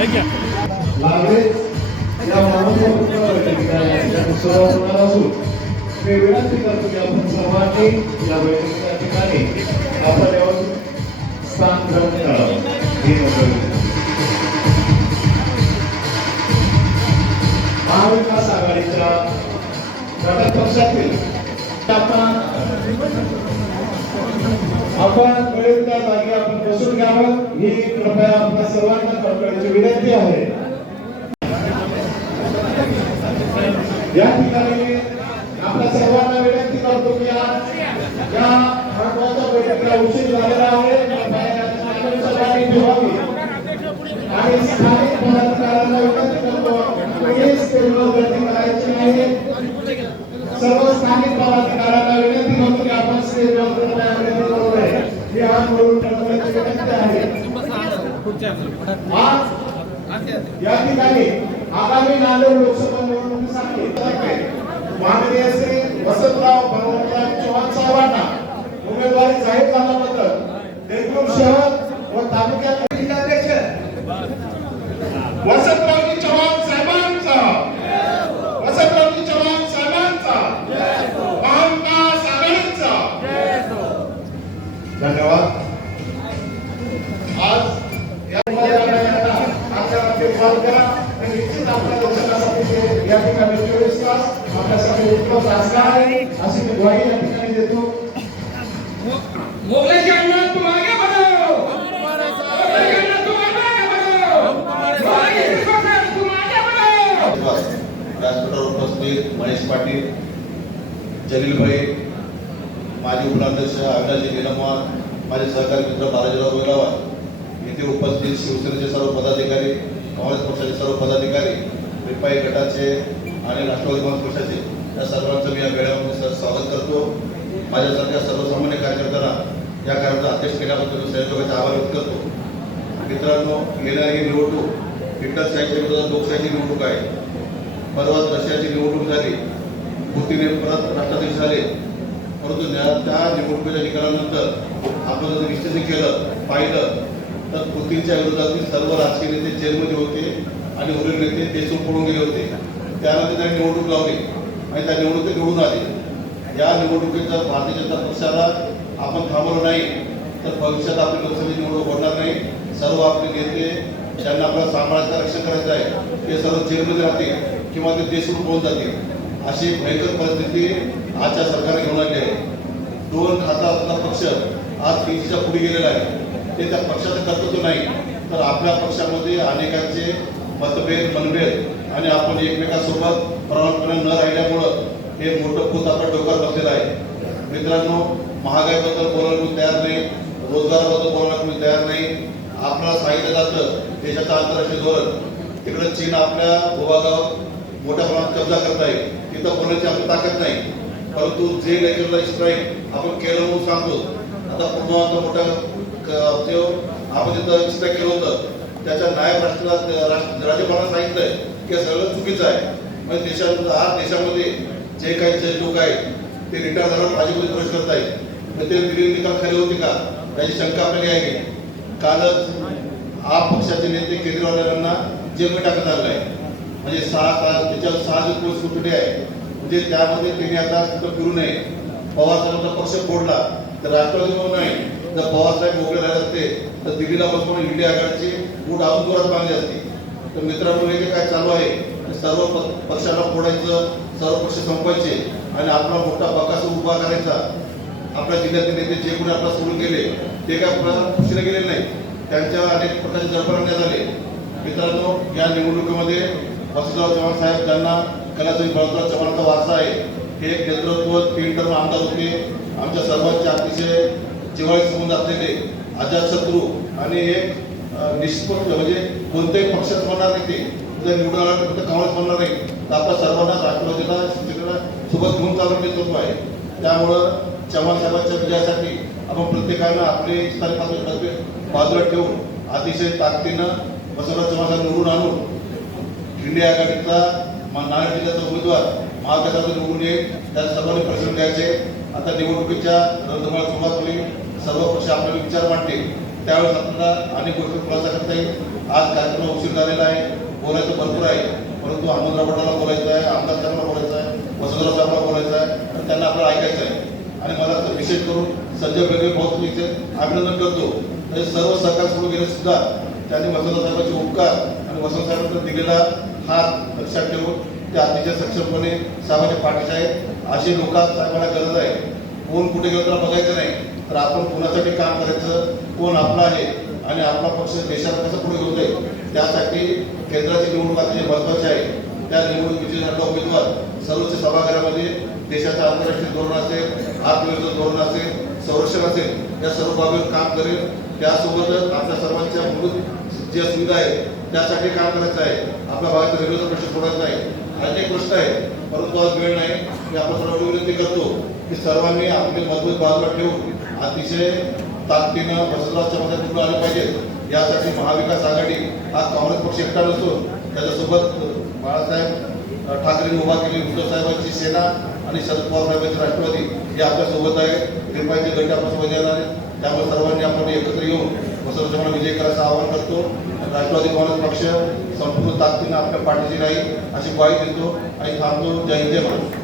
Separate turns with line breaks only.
लागलीच या मानवतेच्या सर्व होणार असून मी विनंती करतो की आपण सर्वांनी या बैठकीच्या ठिकाणी आपण येऊन स्थान ग्रहण करावं ही नोंदवली महाविकास आघाडीच्या घटक पक्षातील आपण आपण वेळेत त्या जागी आपण बसून घ्यावं. ही कृपया आपल्या सर्वांना सरकारची विनंती आहे. या ठिकाणी आपल्या सर्वांना विनंती करतो की आज या महत्त्वाच्या बैठकीला उशीर झालेला आहे. आणि स्थानिक पदाधिकारी विनंती करतो कोणीच टेबलवर गर्दी करायची नाही सर्व स्थानिक पदाधिकाऱ्यांना विनंती करतो की आपण स्टेजवर कृपया गर्दी करू नये ही हात वरून करण्याची विनंती आहे आज या ठिकाणी आगामी नांदेड लोकसभा निवडणुकीसाठी माननीय श्री वसंतराव भगवंतराव चव्हाण साहेबांना उमेदवारी जाहीर झाल्याबद्दल देगलूर शहर व तालुक्यात जिल्हाध्यक्ष वसंतरावजी चव्हाण साहेबांचा वसंतरावजी चव्हाण साहेबांचा महाविकास आघाडीचा. धन्यवाद आज या ठिकाणी आपल्याला कॉल करा आणि निश्चित आपल्या दर्शनासाठी ते या ठिकाणी चोवीस तास आपल्यासाठी उपलब्ध असणार आहे अशी मी ग्वाही या ठिकाणी देतो
मुगल जन्नत तुम आगे बढ़ो मुगल जन्नत तुम आगे बढ़ो मुगल जन्नत तुम आगे बढ़ो
व्यासपीठावर उपस्थित महेश पाटील जलीलभाई माजी उपराध्यक्ष अविनाशजी निलमवार माझे सहकारी मित्र बालाजीराव वेलावार येथे उपस्थित शिवसेनेचे सर्व पदाधिकारी काँग्रेस पक्षाचे सर्व पदाधिकारी रिपाई गटाचे आणि राष्ट्रवादी काँग्रेस पक्षाचे या सर्वांचं मी या वेळामध्ये सर स्वागत करतो. माझ्यासारख्या सर्वसामान्य कार्यकर्त्याला या कार्याचा अध्यक्ष केल्याबद्दल सहयोगाचा आभार व्यक्त करतो. मित्रांनो येणारी ही निवडणूक इंटरशाहीच्या विरोधात लोकशाहीची निवडणूक आहे. परवाच रशियाची निवडणूक झाली. पुतीने परत राष्ट्राध्यक्ष झाले. परंतु त्या त्या निवडणुकीच्या निकालानंतर आपण जर विश्लेषण केलं पाहिलं तर पुतीनच्या विरोधातील सर्व राजकीय नेते जेलमध्ये होते आणि उर्वरित नेते देशून पडून गेले होते. त्यानंतर त्यांनी निवडणूक लावली. आणि त्या निवडणुकीत निवडून आले. या निवडणुकीत जर भारतीय जनता पक्षाला आपण थांबवलं नाही तर भविष्यात आपली लोकसभेची निवडणूक होणार नाही. सर्व आपले नेते ज्यांना आपल्या साम्राज्याचं रक्षण करायचं आहे ते सर्व जेलमध्ये राहतील किंवा ते देश होऊन जातील. अशी भयंकर परिस्थिती आजच्या सरकारने घेऊन आली आहे. दोन खाता असलेला पक्ष आज तीनच्या पुढे गेलेला आहे. ते त्या पक्षाचं कर्तृत्व नाही तर आपल्या पक्षामध्ये अनेकांचे मतभेद मनभेद आणि आपण एकमेकांसोबत प्रमाणपणे न राहिल्यामुळं हे मोठं भूत आपल्या डोक्यात बसलेलं आहे. मित्रांनो महागाईबद्दल बोलायला मी तयार नाही रोजगाराबद्दल बोलायला मी तयार नाही. आपल्याला सांगितलं जातं देशाचं आंतरराष्ट्रीय धोरण तिकडे चीन आपल्या भूभागावर मोठ्या प्रमाणात कब्जा करत आहे. तिथं बोलण्याची आपली ताकद नाही. परंतु जे लेखनला स्ट्राईक आपण केलं म्हणून सांगतो. आता पुन्हा मोठ्या आपण तिथं स्ट्राईक केलं होतं त्याच्या नायब राष्ट्राला राष्ट्र- राज्यपालांना सांगितलंय की सगळं चुकीचं आहे. म्हणजे देशात आज देशामध्ये जे काही जे लोक आहेत ते रिटायर झाल्यावर भाजपमध्ये प्रवेश करत आहेत तर ते दिलेले निकाल खरे होते का? त्याची शंका आपल्याला आहे कालच आप पक्षाचे नेते केजरीवाल यांना जेलमध्ये टाकण्यात आलेलं आहे. म्हणजे सहा तास त्याच्यावर सहा जे कोर्स कुठे आहे? म्हणजे त्यामध्ये त्यांनी आता तिथं फिरू नये. पवार साहेबांचा पक्ष फोडला तर राष्ट्रवादी म्हणून नाही. जर पवार साहेब मोकळे राहत असते तर दिल्लीला बसून इंडिया आघाडीची बूट अजून जोरात बांधली असते. तर मित्रांनो हे जे काय चालू आहे सर्व प- पक्षाला फोडायचं सर्व पक्ष संपवायचे आणि आपला मोठा बकास उभा करायचा. आपल्या जिल्ह्यातील नेते जे कोणी आपला सुरू केले ते काय आपल्या गेले नाही. त्यांच्या अनेक प्रकारचे जळपरण्या झाले मित्रांनो या निवडणुकीमध्ये वसंतराव चव्हाण साहेब ज्यांना कलासरी बळकर चव्हाणचा वारसा आहे हे नेतृत्व तीन टर्म आमदार होते. आमच्या सर्वांचे अतिशय जिव्हाळी संबंध असलेले अजातशत्रू आणि एक निष्पक्ष म्हणजे कोणत्याही पक्षात होणार नाही ते. जर निवडून आला तर फक्त काँग्रेस म्हणणार नाही तर आपल्या सर्वांना राष्ट्रवादीला शिवसेनेला सोबत घेऊन चालवणे सोपं आहे. त्यामुळं चव्हाण साहेबांच्या विजयासाठी आपण प्रत्येकानं आपले स्थानिक बाजूला ठेवून अतिशय ताकदीनं वसंतराव चव्हाण साहेब निवडून आणून इंडिया आघाडीचा नारायण जिल्ह्याचा उमेदवार महाराष्ट्राचा निवडून येईल. त्या सर्वांनी परिश्रम द्यायचे आता निवडणुकीच्या रणधुमाळ सुरुवात होईल. सर्व पक्ष आपले विचार मांडतील. त्यावेळेस आपल्याला अनेक गोष्टी खुलासा करता येईल. आज कार्यक्रम उशीर झालेला आहे. बोलायचं भरपूर आहे. परंतु हनुमंतराव पटाला बोलायचं आहे आमदार साहेबला बोलायचं आहे वसुंधरा साहेबला बोलायचं आहे आणि त्यांना आपल्याला ऐकायचं आहे. आणि मला तर विशेष करून संजय बेगळे बहुत मी इथे अभिनंदन करतो. तर सर्व सरकार सोडून गेले सुद्धा त्यांनी वसंतराव साहेबांचे उपकार आणि वसंत साहेबांचा दिलेला हात लक्षात ठेवून ते अतिशय सक्षमपणे साहेबांच्या पाठीचे आहेत. अशी लोक साहेबांना गरज आहे. कोण कुठे गेलं तर बघायचं नाही. तर आपण कोणासाठी काम करायचं? कोण आपलं आहे? आणि आपला पक्ष देशाला कसं पुढे घेऊन जाईल त्यासाठी केंद्राची निवडणूक अतिशय महत्वाची आहे त्या निवडणूक झालेला उमेदवार सर्वोच्च सभागृहामध्ये देशाचं आंतरराष्ट्रीय धोरण असेल आत्मनिर्भर धोरण असेल संरक्षण असेल या सर्व बाबीवर काम करेल. त्यासोबतच आपल्या सर्वांच्या मूलभूत ज्या सुविधा आहेत त्यासाठी काम करायचं आहे. आपल्या भागात रेल्वेचा प्रश्न सोडायचा आहे अनेक गोष्ट आहे परंतु आज वेळ नाही. मी आपण सर्वांनी विनंती करतो की सर्वांनी आपली मजबूत बाजूला ठेवून अतिशय ताकदीनं वसंतरावच्या मध्ये पुढे आले पाहिजेत यासाठी महाविकास आघाडी हा काँग्रेस पक्ष एकटा नसून त्याच्यासोबत बाळासाहेब ठाकरे ठाकरेंनी उभा केली. उद्धव साहेबांची सेना आणि शरद पवार साहेबांची राष्ट्रवादी हे आपल्यासोबत आहे. कृपाचे गट आपल्यासोबत येणार आहे त्यामुळे सर्वांनी आपण एकत्र येऊन वसंतरावला विजय करायचं आवाहन करतो. राष्ट्रवादी काँग्रेस पक्ष संपूर्ण ताकदीनं आपल्या पाठीशी राहील अशी ग्वाही देतो आणि थांबतो. जय हिंद जय महाराष्ट्र.